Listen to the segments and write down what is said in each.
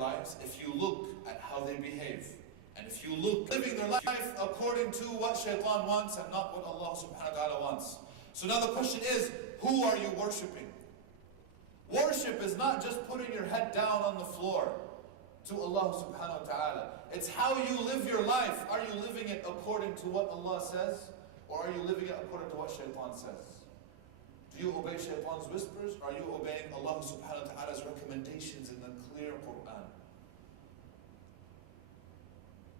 lives, if you look at how they behave, and if you look living their life according to what Shaytan wants and not what Allah subhanahu wa ta'ala wants. So now the question is, who are you worshipping? Worship is not just putting your head down on the floor to Allah subhanahu wa ta'ala. It's how you live your life. Are you living it according to what Allah says? Or are you living it according to what Shaytan says? Do you obey Shaytan's whispers? Or are you obeying Allah subhanahu wa ta'ala's recommendations in the clear Quran?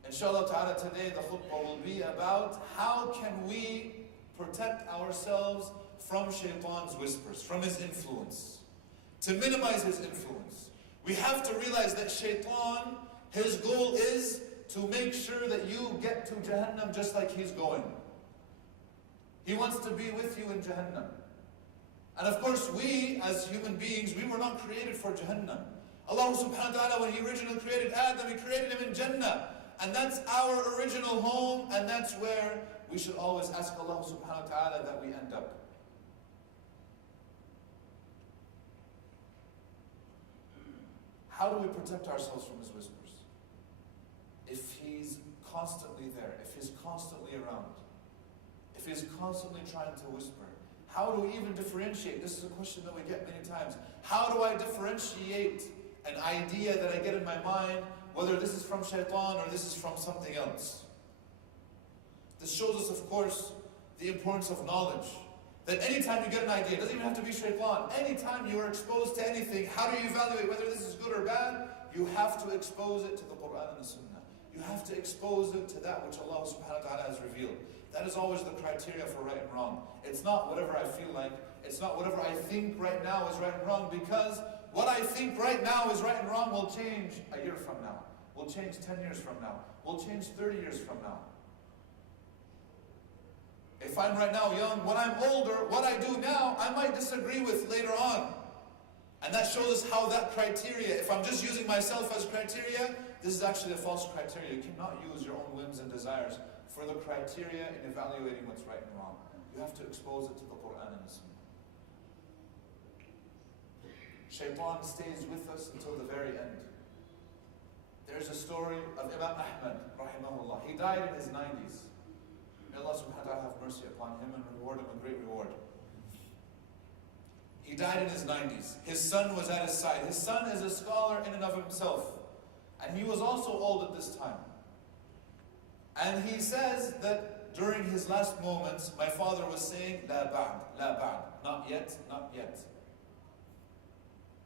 Inshallah ta'ala, today the khutbah will be about how can we protect ourselves from Shaytan's whispers, from his influence. To minimize his influence. We have to realize that Shaytan, his goal is to make sure that you get to Jahannam just like he's going. He wants to be with you in Jahannam. And of course we, as human beings, we were not created for Jahannam. Allah subhanahu wa ta'ala, when He originally created Adam, He created him in Jannah. And that's our original home, and that's where we should always ask Allah subhanahu wa ta'ala that we end up. How do we protect ourselves from his whispers? If he's constantly there, if he's constantly around, if he's constantly trying to whisper, how do we even differentiate? This is a question that we get many times. How do I differentiate an idea that I get in my mind, whether this is from Shaytan or this is from something else? This shows us, of course, the importance of knowledge. That anytime you get an idea, it doesn't even have to be Shaytan. Anytime you are exposed to anything, how do you evaluate whether this is good or bad? You have to expose it to the Quran and the Sunnah. You have to expose it to that which Allah subhanahu wa ta'ala has revealed. That is always the criteria for right and wrong. It's not whatever I feel like. It's not whatever I think right now is right and wrong, because what I think right now is right and wrong will change a year from now. Will change 10 years from now. Will change 30 years from now. If I'm right now young, when I'm older, what I do now, I might disagree with later on. And that shows us how that criteria, if I'm just using myself as criteria, this is actually a false criteria. You cannot use your own whims and desires for the criteria in evaluating what's right and wrong. You have to expose it to the Quran and the Sunnah. Shaytan stays with us until the very end. There's a story of Imam Ahmad, rahimahullah. He died in his 90s. May Allah subhanahu wa ta'ala have mercy upon him and reward him a great reward. He died in his 90s. His son was at his side. His son is a scholar in and of himself. And he was also old at this time. And he says that during his last moments, my father was saying, La ba'd, la ba'd. Not yet, not yet.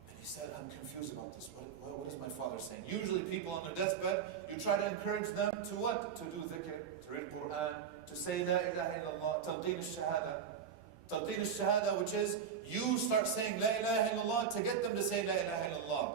And he said, I'm confused about this. What is my father saying? Usually people on their deathbed, you try to encourage them to what? To do dhikr, to read Quran, to say La ilaha illallah, talqeen al-shahada. Talqeen al-shahada, which is, you start saying La ilaha illallah to get them to say La ilaha illallah.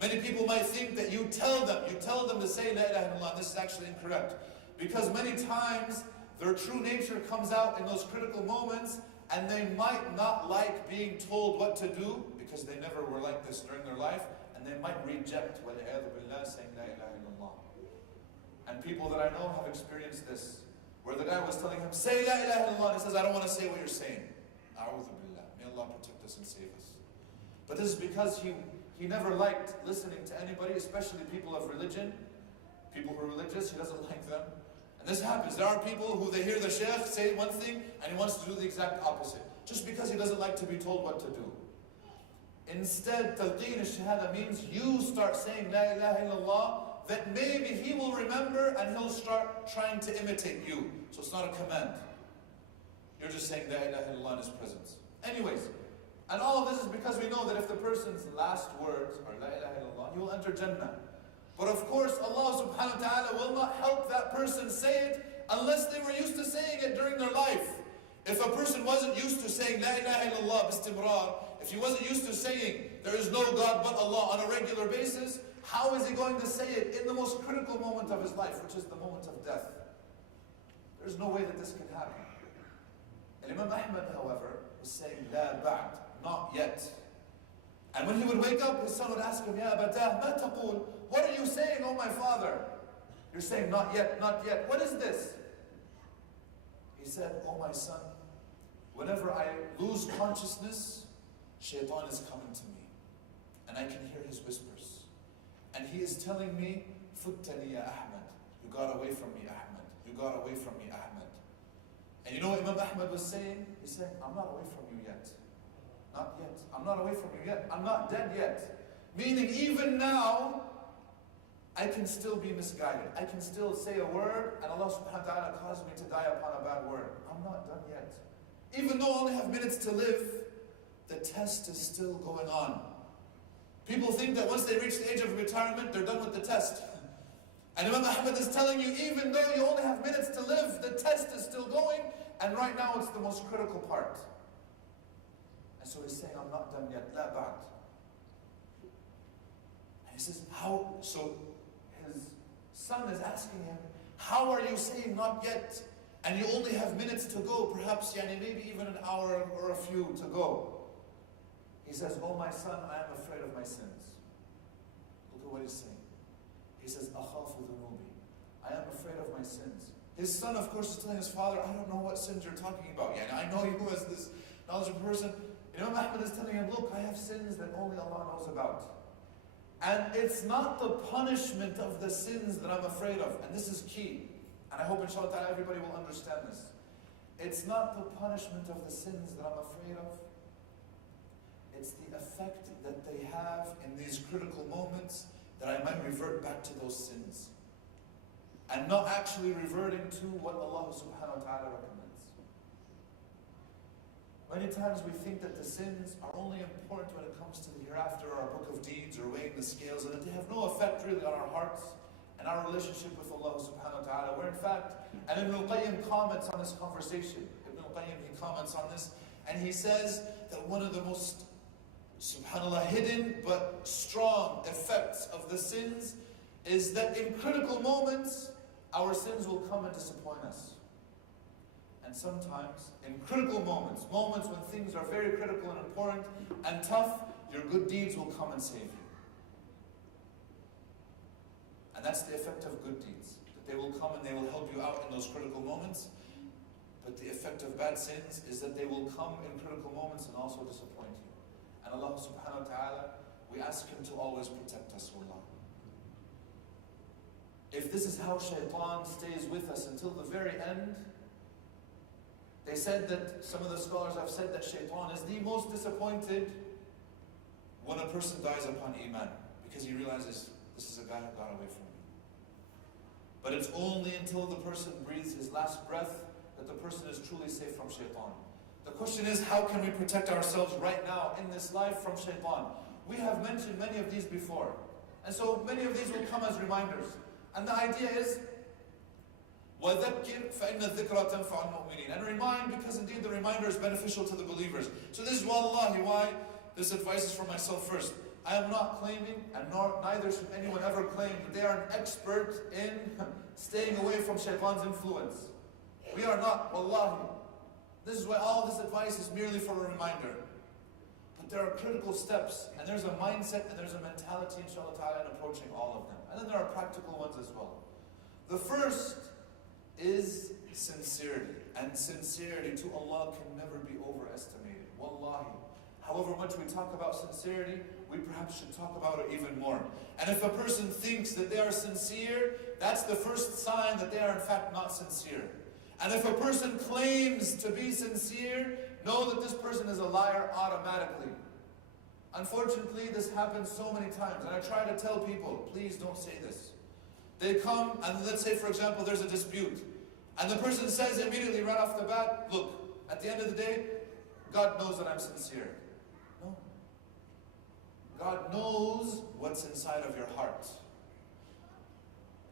Many people might think that you tell them to say La ilaha illallah. This is actually incorrect. Because many times, their true nature comes out in those critical moments, and they might not like being told what to do, because they never were like this during their life, and they might reject وَالْعِيَاذُ بِاللَّهِ saying La ilaha illallah. And people that I know have experienced this, where the guy was telling him, say La ilaha illallah, and he says, I don't want to say what you're saying. A'udhu billah. May Allah protect us and save us. But this is because he never liked listening to anybody, especially people of religion. People who are religious, he doesn't like them. And this happens. There are people who they hear the sheikh say one thing and he wants to do the exact opposite. Just because he doesn't like to be told what to do. Instead, talqeen al-shahada means you start saying La ilaha illallah, that maybe he will remember and he'll start trying to imitate you. So it's not a command. You're just saying La ilaha illallah in his presence. Anyways, and all of this is because we know that if the person's last words are La ilaha illallah, he will enter Jannah. But of course, Allah subhanahu wa ta'ala will not help that person say it unless they were used to saying it during their life. If a person wasn't used to saying La ilaha illallah bistimrar, if he wasn't used to saying there is no God but Allah on a regular basis, how is he going to say it in the most critical moment of his life, which is the moment of death? There's no way that this can happen. And Imam Ahmad, however, was saying La ba'd, not yet. And when he would wake up, his son would ask him, Ya abatah, ma taqul? What are you saying, oh my father? You're saying not yet, not yet. What is this? He said, oh my son, whenever I lose consciousness, Shaytan is coming to me. And I can hear his whispers. And he is telling me, Futtani ya Ahmed. You got away from me, Ahmed. You got away from me, Ahmed. And you know what Imam Ahmed was saying? He's saying, I'm not away from you yet. Not yet. I'm not away from you yet. I'm not dead yet. Meaning even now, I can still be misguided. I can still say a word and Allah subhanahu wa ta'ala caused me to die upon a bad word. I'm not done yet. Even though I only have minutes to live, the test is still going on. People think that once they reach the age of retirement, they're done with the test. And Imam Ahmed is telling you, even though you only have minutes to live, the test is still going, and right now it's the most critical part. And so he's saying, I'm not done yet, la ba'd. And he says, how? So his son is asking him, how are you saying not yet? And you only have minutes to go, perhaps maybe even an hour or a few to go. He says, oh my son, I am afraid of my sins. Look at what he's saying. He says, أَخَافُ ذُنُوبِي. I am afraid of my sins. His son, of course, is telling his father, I don't know what sins you're talking about. I know you as this knowledgeable person. Imam Ahmed is telling him, look, I have sins that only Allah knows about. And it's not the punishment of the sins that I'm afraid of. And this is key. And I hope, inshallah ta'ala, everybody will understand this. It's not the punishment of the sins that I'm afraid of. It's the effect that they have in these critical moments that I might revert back to those sins. And not actually reverting to what Allah subhanahu wa ta'ala recommends. Many times we think that the sins are only important when it comes to the hereafter or our book of deeds or weighing the scales, and that they have no effect really on our hearts and our relationship with Allah subhanahu wa ta'ala. Where in fact, and Ibn al-Qayyim comments on this conversation. Ibn al-Qayyim, he comments on this, and he says that one of the most, subhanAllah, hidden but strong effects of the sins is that in critical moments, our sins will come and disappoint us. And sometimes, in critical moments, moments when things are very critical and important and tough, your good deeds will come and save you. And that's the effect of good deeds. That they will come and they will help you out in those critical moments. But the effect of bad sins is that they will come in critical moments and also disappoint you. And Allah subhanahu wa ta'ala, we ask Him to always protect us, wallah. If this is how Shaytan stays with us until the very end, they said that, some of the scholars have said that Shaytan is the most disappointed when a person dies upon Iman, because he realizes, this is a guy who got away from me. But it's only until the person breathes his last breath that the person is truly safe from Shaytan. The question is, how can we protect ourselves right now in this life from Shaytan? We have mentioned many of these before. And so many of these will come as reminders. And the idea is, وَذَكِّرْ فَإِنَّ الذِّكْرَى تَنْفَعُ الْمُؤْمِنِينَ. And remind, because indeed the reminder is beneficial to the believers. So this is wallahi why this advice is for myself first. I am not claiming, and neither should anyone ever claim, that they are an expert in staying away from Shaytan's influence. We are not, wallahi. This is why all this advice is merely for a reminder. But there are critical steps, and there's a mindset and there's a mentality, inshallah ta'ala, in approaching all of them. And then there are practical ones as well. The first is sincerity. And sincerity to Allah can never be overestimated. Wallahi. However much we talk about sincerity, we perhaps should talk about it even more. And if a person thinks that they are sincere, that's the first sign that they are in fact not sincere. And if a person claims to be sincere, know that this person is a liar automatically. Unfortunately, this happens so many times, and I try to tell people, please don't say this. They come, and let's say, for example, there's a dispute, and the person says immediately right off the bat, look, at the end of the day, God knows that I'm sincere. No. God knows what's inside of your heart.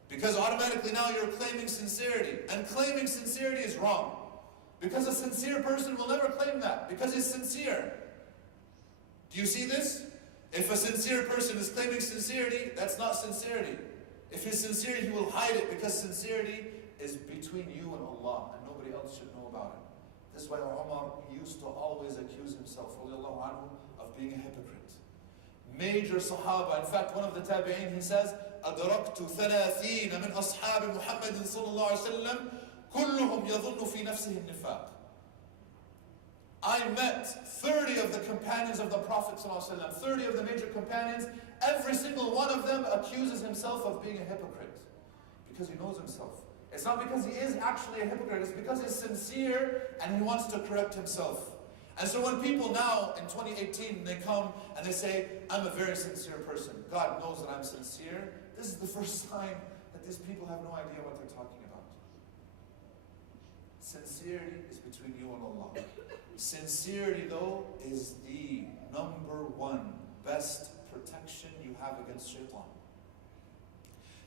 Because automatically now you're claiming sincerity. And claiming sincerity is wrong. Because a sincere person will never claim that. Because he's sincere. Do you see this? If a sincere person is claiming sincerity, that's not sincerity. If he's sincere, he will hide it. Because sincerity is between you and Allah. And nobody else should know about it. This is why Umar used to always accuse himself, radiallahu anhu, of being a hypocrite. Major Sahaba, in fact, one of the Tabi'in, he says, أدركت 30 من أصحاب محمد صلى الله عليه وسلم كلهم يظن في نفسه النفاق. I met 30 of the companions of the Prophet ﷺ, 30 of the major companions. Every single one of them accuses himself of being a hypocrite because he knows himself. It's not because he is actually a hypocrite, it's because he's sincere and he wants to correct himself. And so when people now in 2018, they come and they say, I'm a very sincere person, God knows that I'm sincere, this is the first sign that these people have no idea what they're talking about. Sincerity is between you and Allah. Sincerity, though, is the number one best protection you have against Shaytan.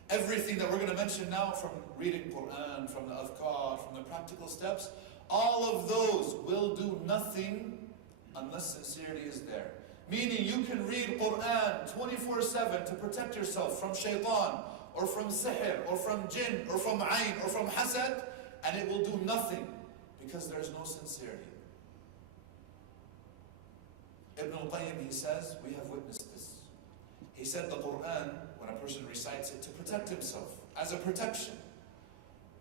Everything that we're going to mention now, from reading Quran, from the adhkar, from the practical steps, all of those will do nothing unless sincerity is there. Meaning you can read Quran 24/7 to protect yourself from Shaytan, or from sihr, or from jinn, or from ayn, or from hasad, and it will do nothing because there is no sincerity. Ibn al-Qayyim, he says, we have witnessed this. He said the Quran, when a person recites it, to protect himself, as a protection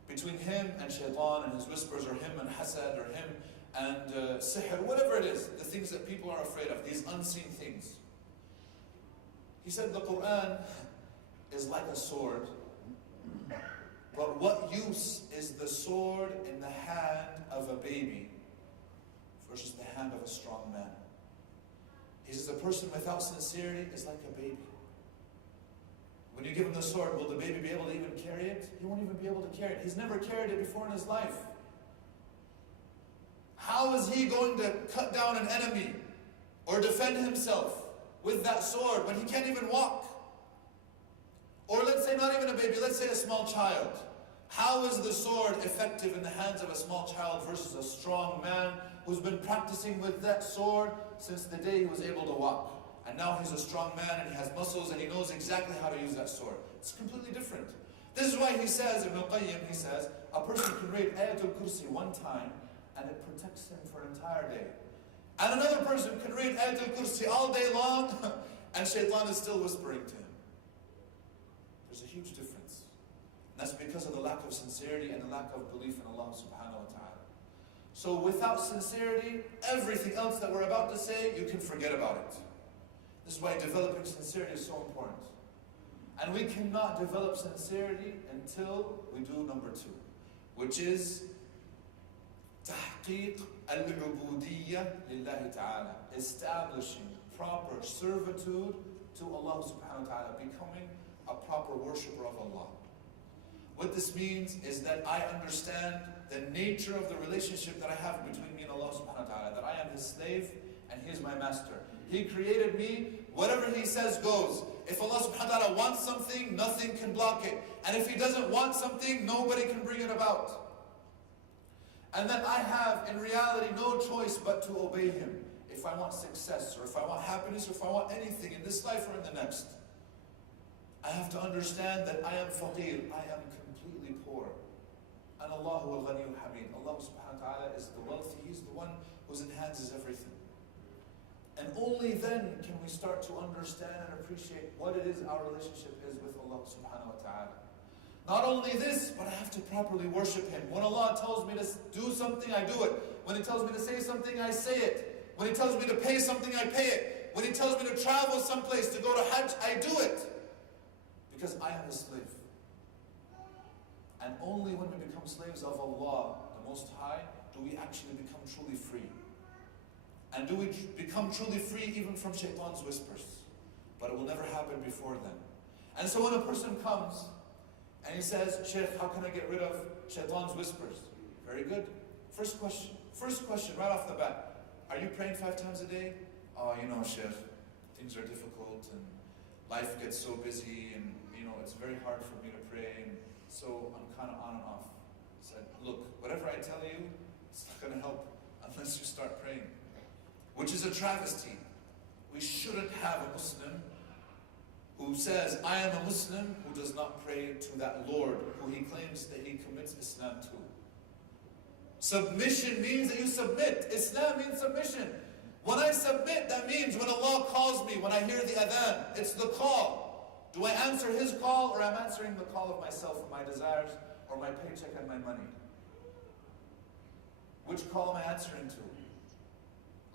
between him and Shaytan and his whispers, or him and hasad, or him and sihr, whatever it is, the things that people are afraid of, these unseen things. He said the Quran is like a sword, but what use is the sword in the hand of a baby versus the hand of a strong man? He says a person without sincerity is like a baby. When you give him the sword, will the baby be able to even carry it? He won't even be able to carry it. He's never carried it before in his life. How is he going to cut down an enemy or defend himself with that sword when he can't even walk? Or let's say not even a baby, let's say a small child. How is the sword effective in the hands of a small child versus a strong man who's been practicing with that sword since the day he was able to walk? And now he's a strong man and he has muscles and he knows exactly how to use that sword. It's completely different. This is why he says, Ibn al-Qayyim, he says, a person can read Ayatul Kursi one time and it protects him for an entire day. And another person can read Ayatul Kursi all day long and Shaytan is still whispering to him. There's a huge difference. And that's because of the lack of sincerity and the lack of belief in Allah subhanahu wa ta'ala. So without sincerity, everything else that we're about to say, you can forget about it. This is why developing sincerity is so important. And we cannot develop sincerity until we do number two, which is تحقيق العبودية لله تعالى, establishing proper servitude to Allah subhanahu wa ta'ala, becoming a proper worshipper of Allah. What this means is that I understand the nature of the relationship that I have between me and Allah subhanahu wa ta'ala, that I am His slave and He is my master. He created me, whatever He says goes. If Allah subhanahu wa ta'ala wants something, nothing can block it. And if He doesn't want something, nobody can bring it about. And that I have, in reality, no choice but to obey Him. If I want success, or if I want happiness, or if I want anything in this life or in the next. I have to understand that I am faqir, I am completely poor. And Allahu al-Ghani al-Hamid. Allah subhanahu wa ta'ala is the wealthy, He's the one whose in hands is everything. And only then can we start to understand and appreciate what it is our relationship is with Allah subhanahu wa ta'ala. Not only this, but I have to properly worship Him. When Allah tells me to do something, I do it. When He tells me to say something, I say it. When He tells me to pay something, I pay it. When He tells me to travel someplace, to go to Hajj, I do it. Because I am His slave. And only when we become slaves of Allah, the Most High, do we actually become truly free. And do we become truly free even from Shaytan's whispers. But it will never happen before then. And so when a person comes and he says, Shaykh, how can I get rid of Shaytan's whispers? Very good. First question right off the bat. Are you praying 5 times a day? Oh, you know, Shaykh, things are difficult and life gets so busy and, you know, it's very hard for me to pray. And so I'm kind of on and off. I said, look, whatever I tell you, it's not going to help unless you start praying. Which is a travesty. We shouldn't have a Muslim who says, I am a Muslim, who does not pray to that Lord who he claims that he commits Islam to. Submission means that you submit. Islam means submission. When I submit, that means when Allah calls me, when I hear the adhan, it's the call. Do I answer His call, or am I answering the call of myself and my desires, or my paycheck and my money? Which call am I answering to?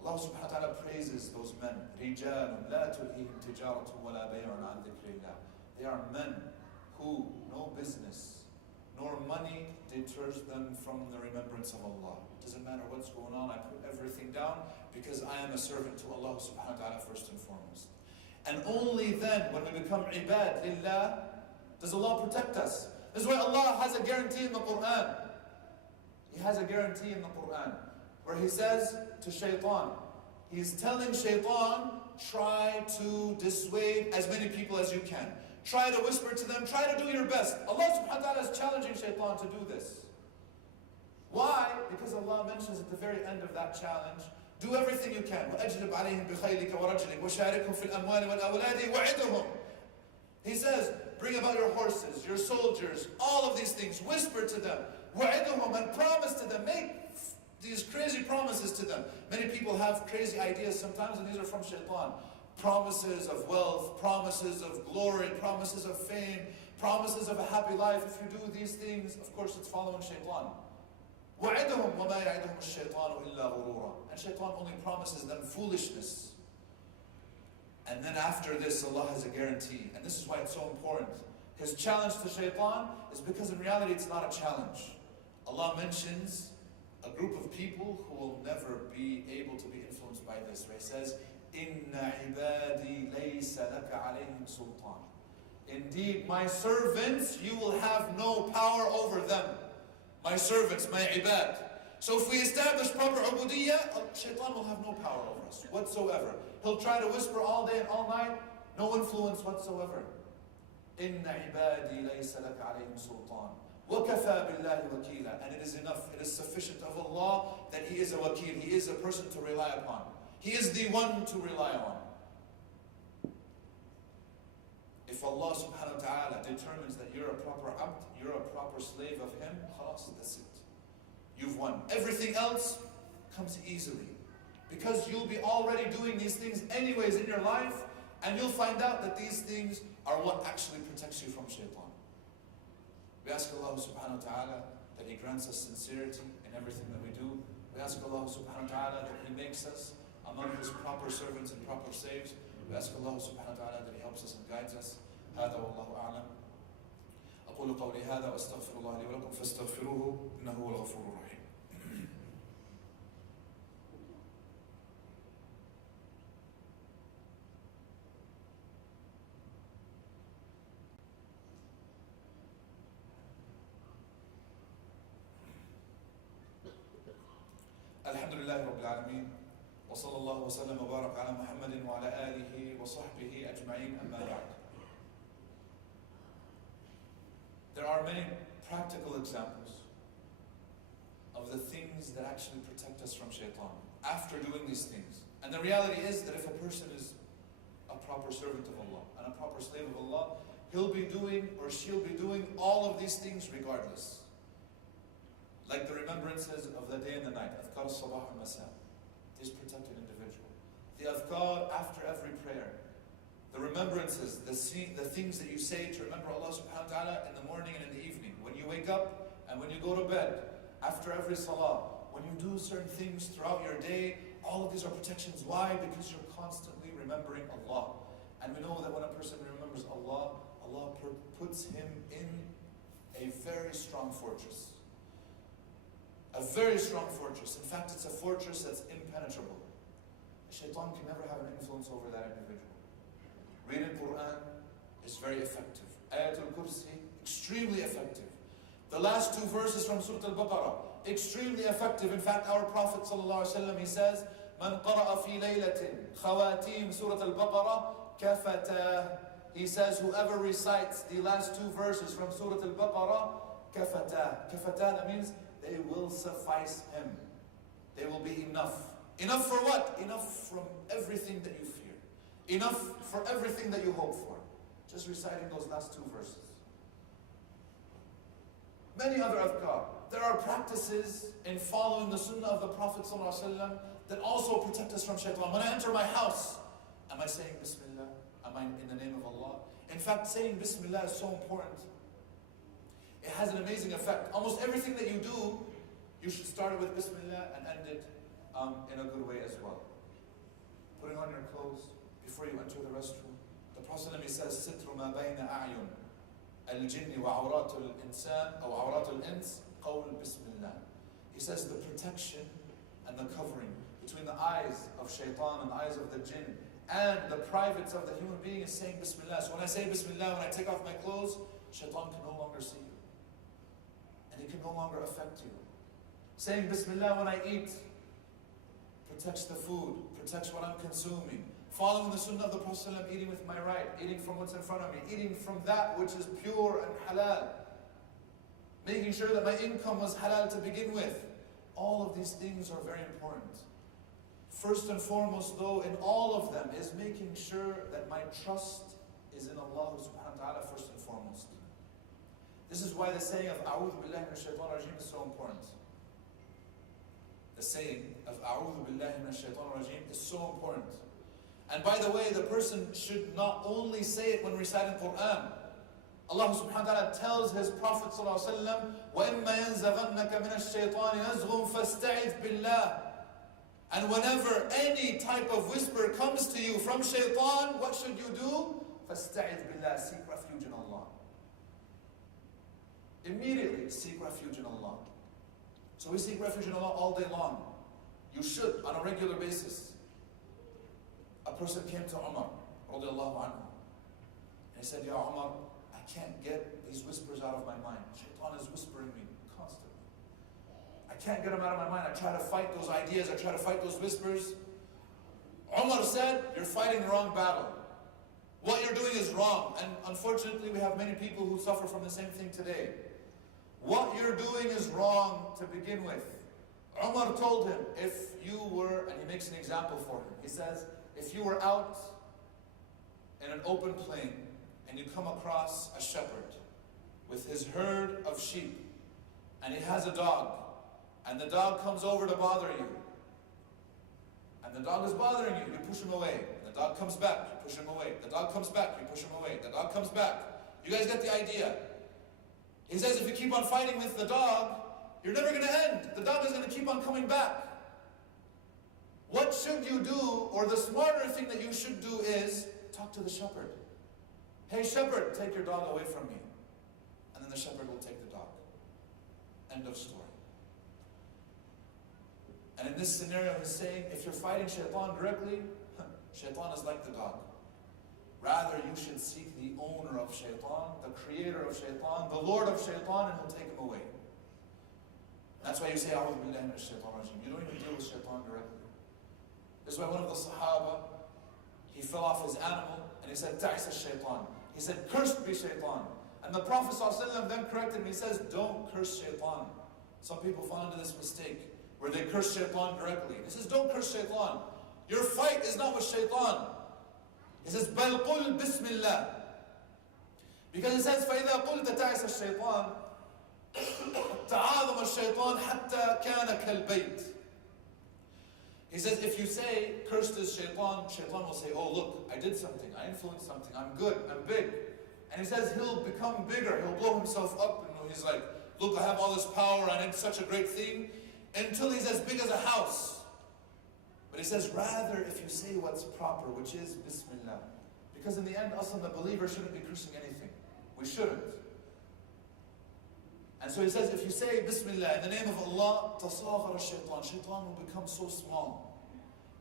Allah subhanahu wa ta'ala praises those men. رِجَالٌ لَا تُلْهِهِمْ تِجَارَةٌ وَلَا بَيْعٌ عَنْ ذِكْرِ اللَّهِ. They are men who no business nor money deters them from the remembrance of Allah. It doesn't matter what's going on, I put everything down because I am a servant to Allah subhanahu wa ta'ala first and foremost. And only then, when we become ibad lillah, does Allah protect us. This is why Allah has a guarantee in the Quran. He has a guarantee in the Quran where He says to Shaytan, He's telling Shaytan, try to dissuade as many people as you can. Try to whisper to them, try to do your best. Allah subhanahu wa ta'ala is challenging Shaytan to do this. Why? Because Allah mentions at the very end of that challenge, do everything you can. وَأَجْلِبْ عَلَيْهِمْ بِخَيْلِكَ وَرَجْلِكَ وَشَارِكْهُمْ فِي الْأَمْوَالِ وَالْأَوْلَادِ وَعِدْهُمْ. He says, bring about your horses, your soldiers, all of these things. Whisper to them. وَعِدْهُمْ, and promise to them. Make these crazy promises to them. Many people have crazy ideas sometimes, and these are from Shaytan. Promises of wealth, promises of glory, promises of fame, promises of a happy life. If you do these things, of course it's following Shaytan. وَعِدْهُمْ وَمَا يَعِدُهُمُ الشَّيْطَانُ إِلَّا غُرُورًا. And Shaytan only promises them foolishness. And then after this, Allah has a guarantee. And this is why it's so important. His challenge to Shaytan is because in reality it's not a challenge. Allah mentions a group of people who will never be able to be influenced by this. Where He says, إِنَّ عِبَادِي لَيْسَ لَكَ عَلَيْهِمْ سُلْطَانٌ. Indeed, my servants, you will have no power over them. My servants, my ibad. So if we establish proper ubudiyyah, Shaytan will have no power over us whatsoever. He'll try to whisper all day and all night, no influence whatsoever. إِنَّ عِبَادِي لَيْسَ لَكَ عَلَيْهِمْ سُلْطَانٌ وَكَفَى بِاللَّهِ وَكِيلًا. And it is enough, it is sufficient of Allah that He is a wakil, He is a person to rely upon. He is the one to rely on. If Allah subhanahu wa ta'ala determines that you're a proper abd, you're a proper slave of Him, khalas, that's it. You've won. Everything else comes easily. Because you'll be already doing these things anyways in your life, and you'll find out that these things are what actually protects you from Shaytan. We ask Allah subhanahu wa ta'ala that He grants us sincerity in everything that we do. We ask Allah subhanahu wa ta'ala that He makes us among His proper servants and proper slaves. We ask Allah subhanahu wa ta'ala that He helps us and guides us. هذا والله أعلم. أقول قولي هذا وأستغفر الله لي ولكم فاستغفروه إنه هو الغفور الرحيم. الحمد لله رب العالمين وصلى الله وسلم وبارك على محمد وعلى آله وصحبه أجمعين أما بعد. There are many practical examples of the things that actually protect us from Shaytan after doing these things. And the reality is that if a person is a proper servant of Allah and a proper slave of Allah, he'll be doing or she'll be doing all of these things regardless. Like the remembrances of the day and the night, Adhkar al-Sabah al-Masa. These protect an individual. The Adhkar after every prayer. The remembrances, the things that you say to remember Allah subhanahu wa ta'ala in the morning and in the evening. When you wake up and when you go to bed, after every salah, when you do certain things throughout your day, all of these are protections. Why? Because you're constantly remembering Allah. And we know that when a person remembers Allah, Allah puts him in a very strong fortress. A very strong fortress. In fact, it's a fortress that's impenetrable. Shaitan can never have an influence over that individual. Reading Quran is very effective. Ayatul Kursi, extremely effective. The last two verses from Surah Al-Baqarah, extremely effective. In fact, our Prophet ﷺ, he says, "Man qara'a fi laylatin khawatim Surah Al-Baqarah kafata." He says, whoever recites the last two verses from Surah Al-Baqarah, kafata. Kafata, that means they will suffice him. They will be enough. Enough for what? Enough from everything that you fear. Enough for everything that you hope for. Just reciting those last two verses. Many other adhkar. There are practices in following the sunnah of the Prophet ﷺ that also protect us from shaitan. When I enter my house, am I saying Bismillah? Am I in the name of Allah? In fact, saying Bismillah is so important. It has an amazing effect. Almost everything that you do, you should start it with Bismillah and end it in a good way as well. putting on your clothes before you enter the restroom. The Prophet says, "Sitru ma bayna a'yun al-jinni wa awrat al-insan aw awrat al-ins qawl bismillah." He says the protection and the covering between the eyes of Shaytan and the eyes of the jinn and the privates of the human being is saying Bismillah. So when I say Bismillah, when I take off my clothes, Shaytan can no longer see you. And he can no longer affect you. Saying Bismillah when I eat protects the food, protects what I'm consuming. Following the sunnah of the Prophet ﷺ, eating with my right, eating from what's in front of me, eating from that which is pure and halal. Making sure that my income was halal to begin with. All of these things are very important. First and foremost though, in all of them, is making sure that my trust is in Allah subhanahu wa ta'ala first and foremost. This is why the saying of A'udhu billahi minash shaitan rajim is so important. The saying of A'udhu billahi minash shaitan rajim is so important. And by the way, the person should not only say it when reciting Quran. Allah subhanahu wa ta'ala tells His Prophet sallallahu alaihi wasallam, وَإِمَّا يَنزَغَنَّكَ مِنَ الشَّيْطَانِ نَزْغٌ فَاسْتَعِذْ بِاللَّهِ. And whenever any type of whisper comes to you from Shaytan, what should you do? فَاسْتَعِذْ بِاللَّهِ. Seek refuge in Allah. Immediately seek refuge in Allah. So we seek refuge in Allah all day long. You should, on a regular basis. A person came to Umar, radiallahu anhu, and he said, Ya Umar, I can't get these whispers out of my mind. Shaytan is whispering me constantly. I can't get them out of my mind. I try to fight those ideas. I try to fight those whispers. Umar said, you're fighting the wrong battle. What you're doing is wrong. And unfortunately, we have many people who suffer from the same thing today. What you're doing is wrong to begin with. Umar told him, if you were, and he makes an example for him. He says, if you were out in an open plain and you come across a shepherd with his herd of sheep, and he has a dog, and the dog comes over to bother you, and the dog is bothering you, you push him away. The dog comes back, you push him away. The dog comes back, you push him away. The dog comes back. You guys get the idea. He says if you keep on fighting with the dog, you're never going to end. The dog is going to keep on coming back. What should you do, or the smarter thing that you should do is talk to the shepherd. Hey shepherd, take your dog away from me. And then the shepherd will take the dog. End of story. And in this scenario, he's saying, if you're fighting Shaytan directly, Shaytan is like the dog. Rather, you should seek the owner of Shaytan, the creator of Shaytan, the Lord of Shaytan, and he'll take him away. That's why you say, A'udhu billahi minash shaitan rajim. You don't even deal with Shaytan directly. This is why one of the Sahaba, he fell off his animal, and he said, Ta'isa Shaytan. He said, cursed be Shaytan. And the Prophet ﷺ then corrected him. He says, don't curse Shaytan. Some people fall into this mistake, where they curse Shaytan directly. He says, don't curse Shaytan. Your fight is not with Shaytan. He says, بَلْ قُلْ بِسْمِ اللَّهِ. Because he says, فَإِذَا قُلْتَ تَعِسَ الشَّيْطَانِ تَعَاظَمَ الشَّيْطَانِ حَتَّى كَانَ كَالْبَيْتِ. He says, if you say, cursed is Shaytan, Shaytan will say, oh look, I did something, I influenced something, I'm good, I'm big. And he says he'll become bigger, he'll blow himself up, and he's like, look, I have all this power, I did such a great thing, until he's as big as a house. But he says, rather if you say what's proper, which is Bismillah. Because in the end, us and the believer shouldn't be cursing anything. We shouldn't. And so he says, if you say Bismillah, in the name of Allah, tasaghara Shaytan. Shaytan will become so small.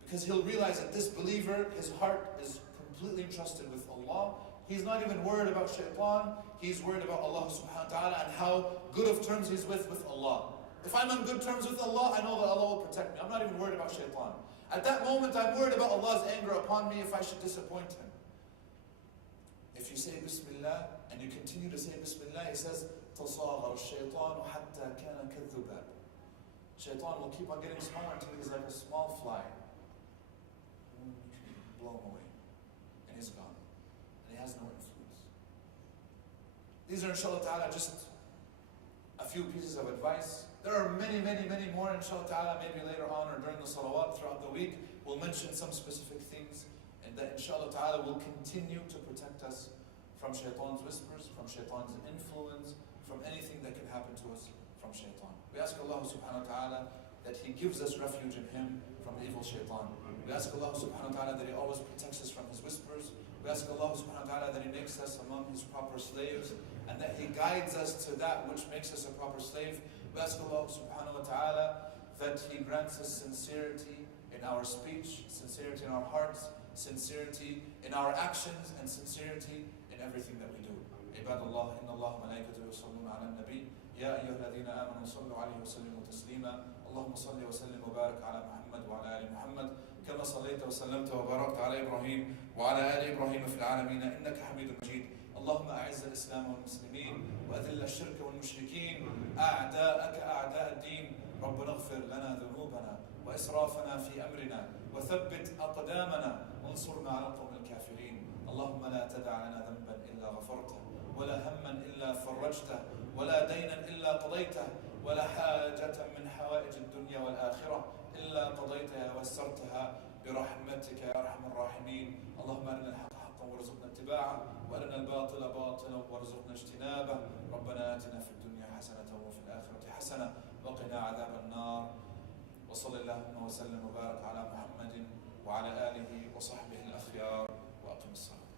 Because he'll realize that this believer, his heart is completely entrusted with Allah. He's not even worried about Shaytan. He's worried about Allah subhanahu wa ta'ala and how good of terms he's with Allah. If I'm on good terms with Allah, I know that Allah will protect me. I'm not even worried about Shaytan. At that moment, I'm worried about Allah's anger upon me if I should disappoint Him. If you say Bismillah, and you continue to say Bismillah, he says, تَصَاغَرَ الشَّيْطَانُ حَتَّى كَانَ كَالذُّبَابِ. Shaytan will keep on getting smaller until he's like a small fly. Blow him away. And he's gone. And he has no influence. These are, inshallah ta'ala, just a few pieces of advice. There are many, many, many more, inshallah ta'ala, maybe later on or during the salawat throughout the week. We'll mention some specific things, and that inshallah ta'ala will continue to protect us from Shaytan's whispers, from Shaytan's influence, from anything that can happen to us from Shaytan. We ask Allah subhanahu wa ta'ala that He gives us refuge in Him from the evil Shaytan. We ask Allah subhanahu wa ta'ala that He always protects us from His whispers. We ask Allah subhanahu wa ta'ala that He makes us among His proper slaves, and that He guides us to that which makes us a proper slave. We ask Allah subhanahu wa ta'ala that He grants us sincerity in our speech, sincerity in our hearts, sincerity in our actions, and sincerity in everything that we do. عباد الله إن الله وملائكته يصلون على النبي يا أيها الذين آمنوا صلوا عليه وسلموا تسليما اللهم صل وسلم وبارك على محمد وعلى آل محمد كما صليت وسلمت وباركت على إبراهيم وعلى آل إبراهيم في العالمين إنك حميد مجيد. اللهم أعز الإسلام والمسلمين وأذل الشرك والمشركين أعداءك أعداء الدين. ربنا اغفر لنا ذنوبنا وإسرافنا في أمرنا وثبت أقدامنا وانصرنا على القوم الكافرين. اللهم لا تدع لنا ذنبا إلا غفرته ولا هما إلا فرجته ولا دينا إلا قضيته ولا حاجة من حوائج الدنيا والآخرة إلا قضيتها ويسرتها برحمتك يا أرحم الراحمين. اللهم أرنا الحق حقا وارزقنا اتباعه وأرنا الباطل باطلا وارزقنا اجتنابه. ربنا آتنا في الدنيا حسنة وفي الآخرة حسنة وقنا عذاب النار. وصلى اللهم وسلم وبارك على محمد وعلى آله وصحبه الأخيار وأقم الصلاة.